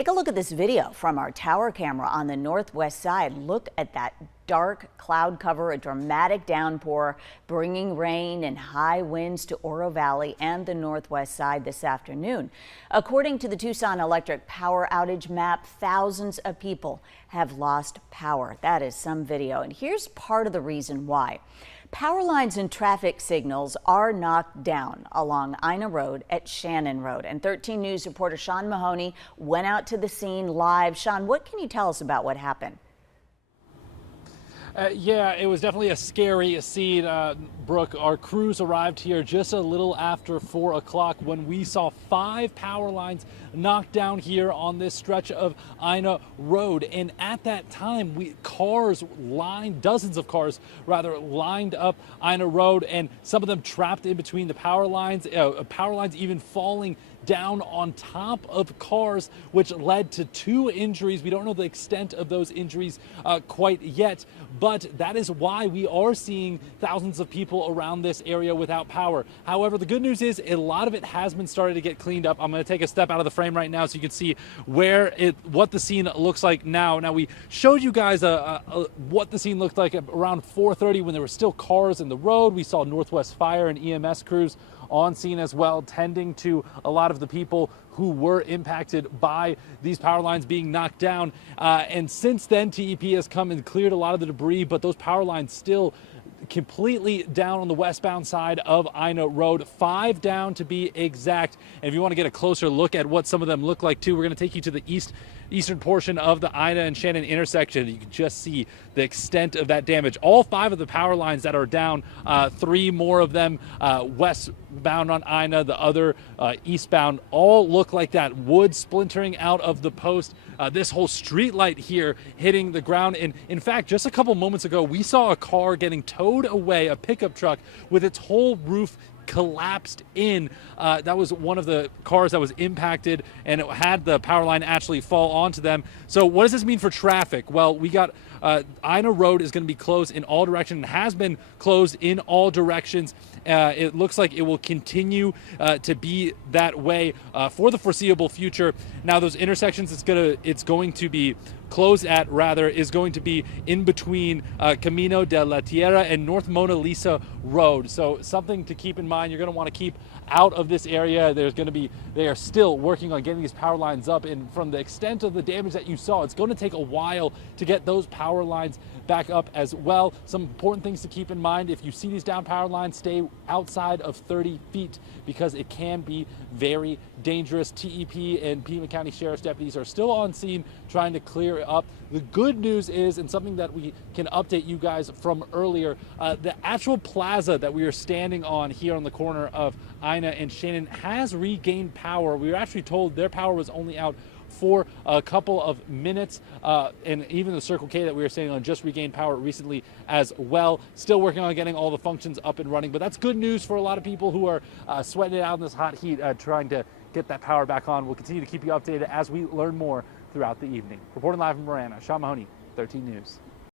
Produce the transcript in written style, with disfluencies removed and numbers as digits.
Take a look at this video from our tower camera on the northwest side. Look at that dark cloud cover, a dramatic downpour bringing rain and high winds to Oro Valley and the northwest side this afternoon. According to the Tucson electric power outage map, thousands of people have lost power. That is some video, and here's part of the reason why. Power lines and traffic signals are knocked down along Ina Road at Shannon Road. And 13 News reporter Sean Mahoney went out to the scene live. Sean, what can you tell us about what happened? Yeah, it was definitely a scary scene, Brooke. Our crews arrived here just a little after 4 o'clock when we saw 5 power lines knocked down here on this stretch of Ina Road. And at that time, dozens of cars rather, lined up Ina Road, and some of them trapped in between the power lines even falling down on top of cars, which led to 2 injuries. We don't know the extent of those injuries quite yet, but that is why we are seeing thousands of people around this area without power. However, the good news is a lot of it has been started to get cleaned up. I'm going to take a step out of the frame right now so you can see what the scene looks like now. Now, we showed you guys what the scene looked like around 4:30 when there were still cars in the road. We saw Northwest Fire and EMS crews on scene as well, tending to a lot of the people who were impacted by these power lines being knocked down. And since then, TEP has come and cleared a lot of the debris, but those power lines still completely down on the westbound side of Ina Road, 5 down to be exact. And if you want to get a closer look at what some of them look like too, we're going to take you to the eastern portion of the Ina and Shannon intersection. You can just see the extent of that damage. All 5 of the power lines that are down, 3 more of them westbound on Ina, the other eastbound, all look like that. Wood splintering out of the post. This whole street light here hitting the ground. And in fact, just a couple moments ago, we saw a car getting towed away, a pickup truck with its whole roof collapsed in. That was one of the cars that was impacted, and it had the power line actually fall onto them. So what does this mean for traffic? Well, we got Ina Road is going to be closed in all directions and has been closed in all directions. It looks like it will continue to be that way for the foreseeable future. Now, those intersections it's going to be closed at, is going to be in between Camino de la Tierra and North Mona Lisa Road. So something to keep in mind. You're going to want to keep out of this area. They are still working on getting these power lines up, and from the extent of the damage that you saw, it's going to take a while to get those power lines back up as well. Some important things to keep in mind: if you see these down power lines, stay outside of 30 feet because it can be very dangerous. TEP and Pima County Sheriff's deputies are still on scene trying to clear up. The good news is, and something that we can update you guys from earlier, the actual plaza that we are standing on here on the corner of Ina and Shannon has regained power. We were actually told their power was only out for a couple of minutes, and even the Circle K that we were standing on just regained power recently as well. Still working on getting all the functions up and running, but that's good news for a lot of people who are sweating it out in this hot heat, trying to get that power back on. We'll continue to keep you updated as we learn more throughout the evening. Reporting live from Marana, Sean Mahoney, 13 News.